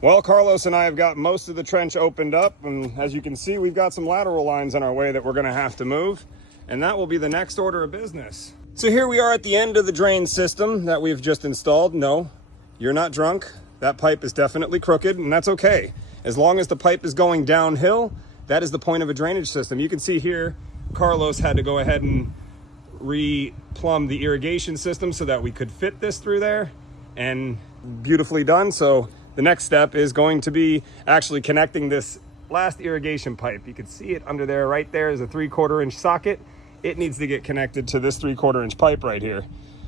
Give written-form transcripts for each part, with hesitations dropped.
Well, Carlos and I have got most of the trench opened up, and as you can see, we've got some lateral lines in our way that we're going to have to move, and that will be the next order of business. So here we are at the end of the drain system that we've just installed. No, you're not drunk. That pipe is definitely crooked, and that's okay. As long as the pipe is going downhill, that is the point of a drainage system. You can see here, Carlos had to go ahead and re-plumb the irrigation system so that we could fit this through there, and beautifully done. So the next step is going to be actually connecting this last irrigation pipe. You can see it under there. Right there is a 3/4 inch socket. It needs to get connected to this 3/4 inch pipe right here.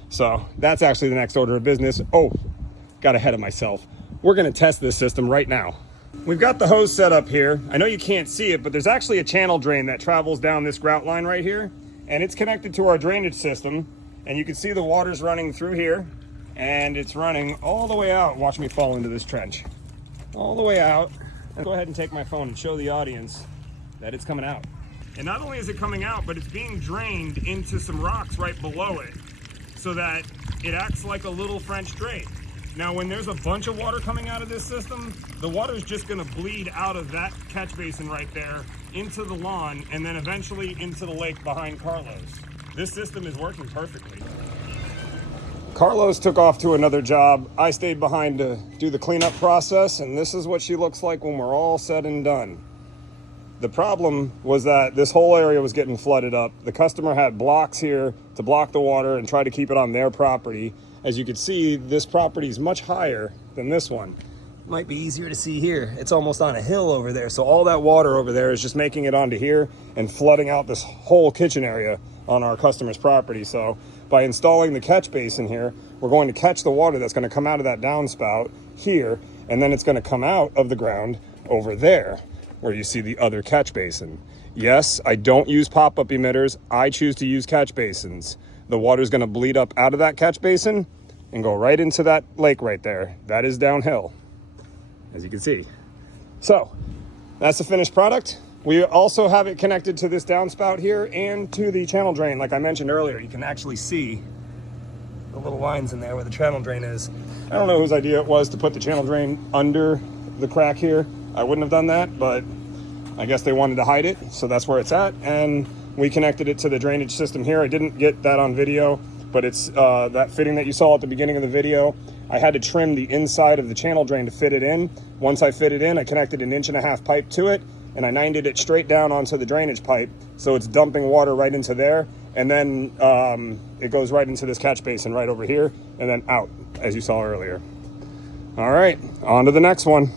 So that's actually the next order of business. Oh, got ahead of myself. We're going to test this system right now. We've got the hose set up here. I know you can't see it, but there's actually a channel drain that travels down this grout line right here, and it's connected to our drainage system. And you can see the water's running through here, and it's running all the way out. Watch me fall into this trench. All the way out. And go ahead and take my phone and show the audience that it's coming out. And not only is it coming out, but it's being drained into some rocks right below it so that it acts like a little French drain. Now, when there's a bunch of water coming out of this system, the water is just going to bleed out of that catch basin right there into the lawn and then eventually into the lake behind Carlos. This system is working perfectly. Carlos took off to another job. I stayed behind to do the cleanup process, and this is what she looks like when we're all said and done. The problem was that this whole area was getting flooded up. The customer had blocks here to block the water and try to keep it on their property. As you can see, this property is much higher than this one. Might be easier to see here. It's almost on a hill over there. So all that water over there is just making it onto here and flooding out this whole kitchen area on our customer's property. So by installing the catch basin here, we're going to catch the water that's going to come out of that downspout here, and then it's going to come out of the ground over there where you see the other catch basin. Yes, I don't use pop-up emitters. I choose to use catch basins. The water is going to bleed up out of that catch basin and go right into that lake right there. That is downhill, as you can see. So that's the finished product. We also have it connected to this downspout here and to the channel drain. Like I mentioned earlier, you can actually see the little lines in there where the channel drain is. I don't know whose idea it was to put the channel drain under the crack here. I wouldn't have done that, but I guess they wanted to hide it, so that's where it's at. And we connected it to the drainage system here. I didn't get that on video, but it's that fitting that you saw at the beginning of the video. I had to trim the inside of the channel drain to fit it in. Once I fit it in, I connected an 1.5 inch pipe to it, and I 9'd it straight down onto the drainage pipe, so it's dumping water right into there, and then it goes right into this catch basin right over here, and then out, as you saw earlier. All right, on to the next one.